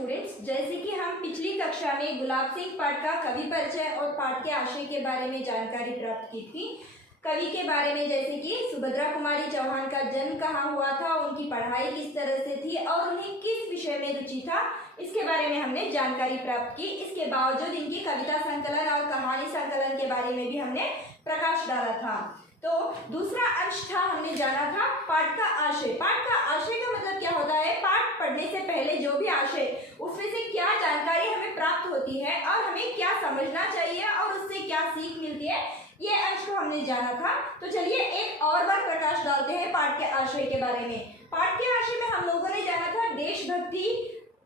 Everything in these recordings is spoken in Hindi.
स्टूडेंट्स, जैसे कि हम पिछली कक्षा में गुलाब सिंह पाठ का कवि परिचय और पाठ के आशय के बारे में जानकारी प्राप्त की थी। कवि के बारे में जैसे कि सुभद्रा कुमारी चौहान का जन्म कहाँ हुआ था, उनकी पढ़ाई किस तरह से थी और उन्हें किस विषय में रुचि था, इसके बारे में हमने जानकारी प्राप्त की। इसके बावजूद इनकी कविता संकलन और कहानी संकलन के बारे में भी हमने प्रकाश डाला था। तो दूसरा अंश था, हमने जाना था पाठ का आशय। पाठ का आशय का मतलब क्या होता है, पाठ पढ़ने से पहले जो भी आशय, उसमें से क्या जानकारी हमें प्राप्त होती है और हमें क्या समझना चाहिए और उससे क्या सीख मिलती है, ये अंश को हमने जाना था। तो चलिए एक और बार प्रकाश डालते हैं पाठ के आशय के बारे में। पाठ के आशय में हम लोगों ने जाना था देशभक्ति,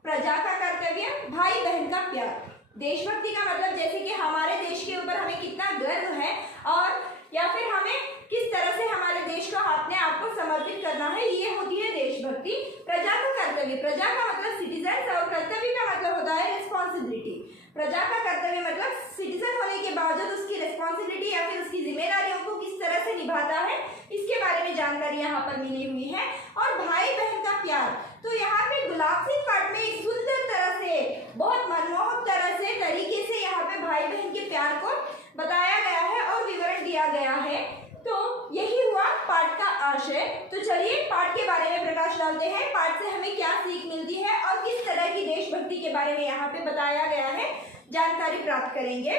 प्रजा का कर्तव्य, भाई बहन का प्यार। देशभक्ति का मतलब जैसे कि हमारे देश के ऊपर हमें कितना गर्व है और या फिर हमें किस तरह से हमारे देश को अपने आप को समर्पित करना है, ये होती है देशभक्ति। प्रजा का कर्तव्य, प्रजा का मतलब सिटीजन और कर्तव्य का मतलब होता है रिस्पॉन्सिबिलिटी। प्रजा का कर्तव्य मतलब सिटीजन होने के बावजूद उसकी रिस्पॉन्सिबिलिटी या फिर उसकी जिम्मेदारियों को किस तरह से निभाता है, इसके बारे में जानकारी यहाँ पर मिली हुई है। और भाई बहन का प्यार, तो यहाँ पे गुलाब सिंह पाठ में एक सुंदर तरह से, बहुत मनमोहक तरह से तरीके से यहाँ पे भाई बहन के प्यार को बताया गया है और विवरण दिया गया है। तो यही हुआ पाठ का आशय। तो चलिए पाठ के बारे में प्रकाश डालते हैं, पाठ से हमें क्या सीख मिलती है और किस तरह की देशभक्ति के बारे में यहाँ पे बताया गया है, जानकारी प्राप्त करेंगे।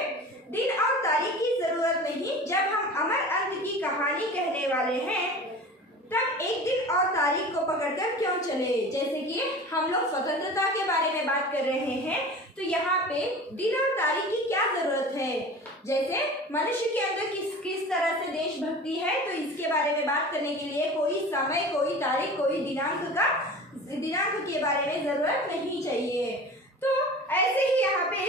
दिन और तारीख की जरूरत नहीं, जब हम अमर अंत की कहानी कहने वाले हैं तब एक दिन और तारीख को पकड़कर क्यों चले। जैसे कि हम लोग स्वतंत्रता के बारे में बात कर रहे हैं, तो यहाँ पे दिन और तारीख की क्या जरूरत है, जैसे मनुष्य के अंदर किस तरह से देशभक्ति है, तो इसके बारे में बात करने के लिए कोई समय, कोई तारीख, कोई दिनांक के बारे में जरूरत नहीं चाहिए। तो ऐसे ही यहाँ पे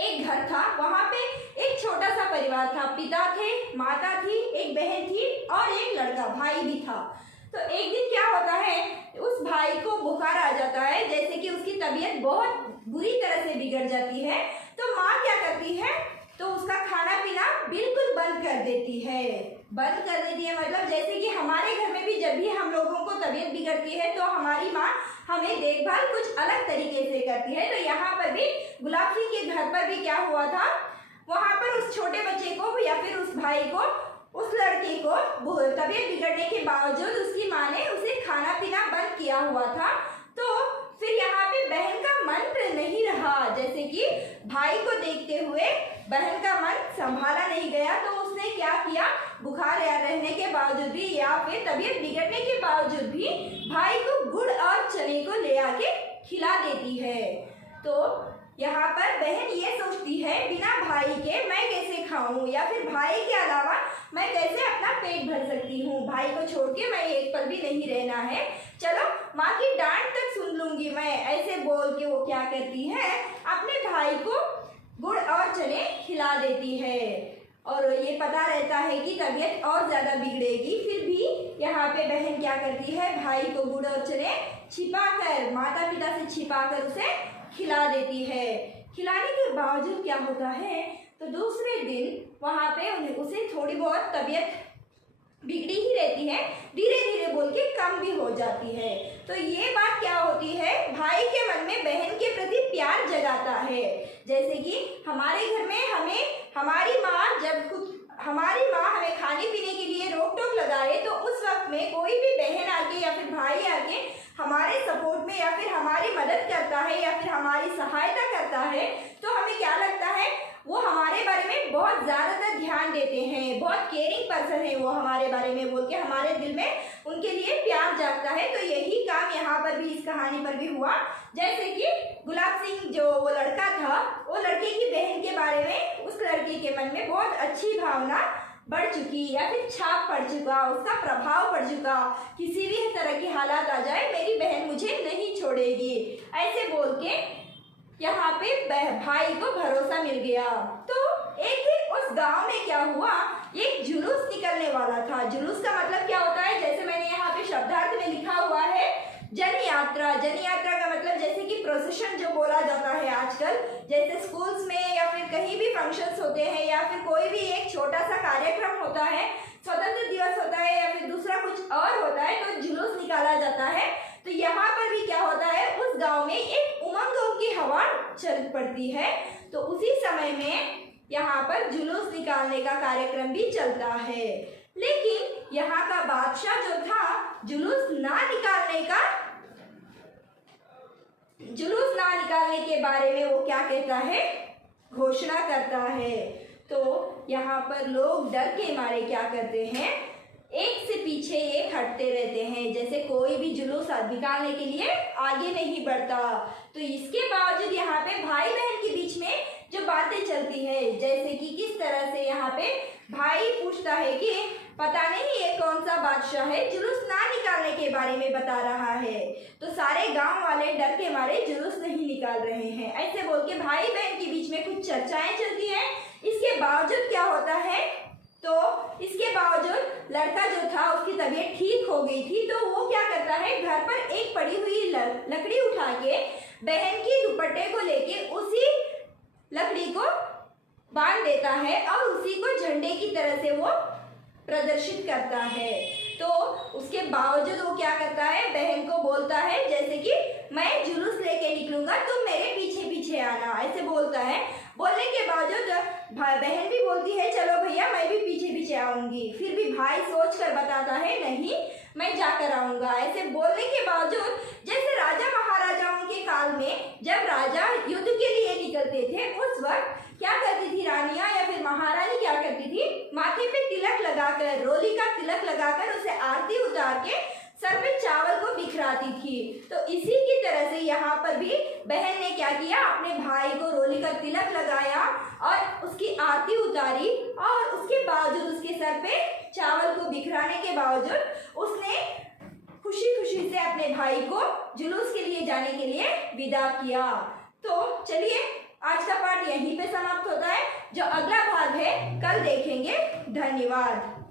एक घर था, वहां पे एक छोटा सा परिवार था, पिता थे, माता थी, एक बहन थी और एक लड़का, भाई भी था। तो एक दिन क्या होता है, उस भाई को बुखार आ जाता है, जैसे कि उसकी तबीयत बहुत बुरी तरह से बिगड़ जाती है। तो माँ क्या करती है, तो उसका खाना पीना बिल्कुल बंद कर देती है। बंद कर देती है मतलब जैसे कि हमारे घर में भी जब भी हम लोगों को तबीयत बिगड़ती है तो हमारी माँ हमें देखभाल कुछ अलग तरीके से करती है। तो यहाँ पर भी गुलाब सिंह के घर पर भी क्या हुआ था, वहाँ पर उस छोटे बच्चे को या फिर उस भाई को, उस लड़के को तबीयत बिगड़ने के बावजूद उसकी माँ ने उसे खाना पीना बंद किया हुआ था। तो फिर यहाँ पे बहन का मन नहीं रहा, जैसे कि भाई को देखते हुए बहन का मन संभाला नहीं गया, तो उसने क्या किया, बुखार रहने के बावजूद भी या फिर तबीयत बिगड़ने के बावजूद भी भाई को गुड़ और चने को ले आके खिला देती है। तो यहाँ पर बहन ये सोचती है बिना भाई के मैं कैसे खाऊं, या फिर भाई के अलावा मैं कैसे अपना पेट भर सकती हूँ, भाई को छोड़ के मैं एक पल भी नहीं रहना है, चलो माँ की डांट तक सुन लूंगी मैं, ऐसे बोल के वो क्या करती है, अपने भाई को गुड़ और चने खिला देती है। और ये पता रहता है कि तबीयत और ज़्यादा बिगड़ेगी, फिर भी यहाँ पे बहन क्या करती है, भाई को गुड़ और चने छिपाकर, माता पिता से छिपाकर उसे खिला देती है। खिलाने के बावजूद क्या होता है, तो दूसरे दिन वहाँ पे उसे थोड़ी बहुत तबीयत बिगड़ी ही रहती है, धीरे धीरे बोल के कम भी हो जाती है। तो ये बात क्या होती है, भाई के मन में बहन के प्रति प्यार जगाता है। जैसे कि हमारे घर में हमारी माँ हमें खाने पीने के लिए रोक टोक लगाए, तो उस वक्त में कोई भी बहन आके या फिर भाई आके हमारे सपोर्ट में या फिर हमारी मदद करता है या फिर हमारी सहायता करता है, तो हमें क्या लगता है, वो हमारे बारे में बहुत ज़्यादातर ध्यान देते हैं, बहुत केयरिंग पर्सन है वो हमारे बारे में बोल के हमारे दिल में उनके लिए प्यार जागता है। तो यही काम यहाँ पर भी, इस कहानी पर भी हुआ। जैसे कि गुलाब सिंह जो वो लड़का था, वो लड़के की बहन के बारे में उस लड़के के मन में बहुत अच्छी भावना बढ़ चुकी या फिर छाप पड़ चुका, उसका प्रभाव पड़ चुका, किसी भी तरह की हालात आ जाए मेरी बहन मुझे नहीं छोड़ेगी, ऐसे बोल के यहाँ पे भाई को भरोसा मिल गया। तो एक दिन उस गांव में क्या हुआ, एक जुलूस निकलने वाला था। जुलूस का मतलब क्या होता है, जैसे मैंने यहाँ पे शब्दार्थ में लिखा हुआ है जन यात्रा। जन यात्रा का मतलब जैसे कि प्रोसेशन जो बोला जाता है आजकल, जैसे स्कूल्स में या फिर कहीं भी फंक्शंस होते हैं या फिर कोई भी एक छोटा सा कार्यक्रम होता है, स्वतंत्र दिवस होता है या फिर दूसरा कुछ और होता है, तो जुलूस निकाला जाता है। तो यहाँ पर भी क्या होता है, उस गांव में एक उमंग चल पड़ती है। तो उसी समय में यहाँ पर जुलूस निकालने का कार्यक्रम भी चलता है। लेकिन यहाँ का बादशाह जो था जुलूस ना निकालने के बारे में वो क्या कहता है, घोषणा करता है। तो यहाँ पर लोग डर के मारे क्या करते हैं, एक से पीछे एक हटते रहते हैं, जैसे कोई भी जुलूस निकालने के लिए आगे नहीं बढ़ता। तो इसके बावजूद यहाँ पे भाई बहन के बीच में जो बातें चलती है, जैसे कि किस तरह से यहाँ पे भाई पूछता है कि पता नहीं ये कौन सा बादशाह है, जुलूस ना निकालने के बारे में बता रहा है। तो सारे गांव वाले डर के मारे जुलूस नहीं निकाल रहे हैं, ऐसे बोल के भाई बहन के बीच में कुछ चर्चाएं चलती हैं। इसके बावजूद क्या होता है, तो इसके बावजूद लड़का जो था उसकी तबीयत ठीक हो गई थी, तो वो क्या करता है, घर पर एक पड़ी हुई लकड़ी उठा के बहन की दुपट्टे को लेके उसी लकड़ी को बांध देता है और उसी को झंडे की तरह से वो प्रदर्शित करता है। तो उसके बावजूद वो क्या करता है, बहन को बोलता है जैसे कि मैं जुलूस लेके निकलूंगा, तुम मेरे पीछे पीछे आना, ऐसे बोलता है। बोलने के बावजूद बहन भी बोलती है चलो भैया मैं भी पीछे पीछे आऊंगी। फिर भी भाई सोच कर बताता है नहीं मैं जाकर आऊंगा। ऐसे बोलने के बावजूद जैसे राजा महाराजाओं के काल में जब राजा युद्ध के लिए निकलते थे, उस वक्त क्या करती थी रानियां या फिर महारानी क्या करती थी, माथे पे तिलक लगाकर, रोली का तिलक लगाकर उसे आरती उतार के सर पे चावल को बिखराती थी। तो इसी की तरह से यहाँ पर भी बहन ने क्या किया, अपने भाई को रोली का तिलक लगाया और उसकी आरती उतारी, और उसके बावजूद उसके सर पे चावल को बिखराने के बावजूद उसने खुशी खुशी से अपने भाई को जुलूस के लिए जाने के लिए विदा किया। तो चलिए आज का पाठ यहीं पे समाप्त होता है, जो अगला भाग है कल देखेंगे। धन्यवाद।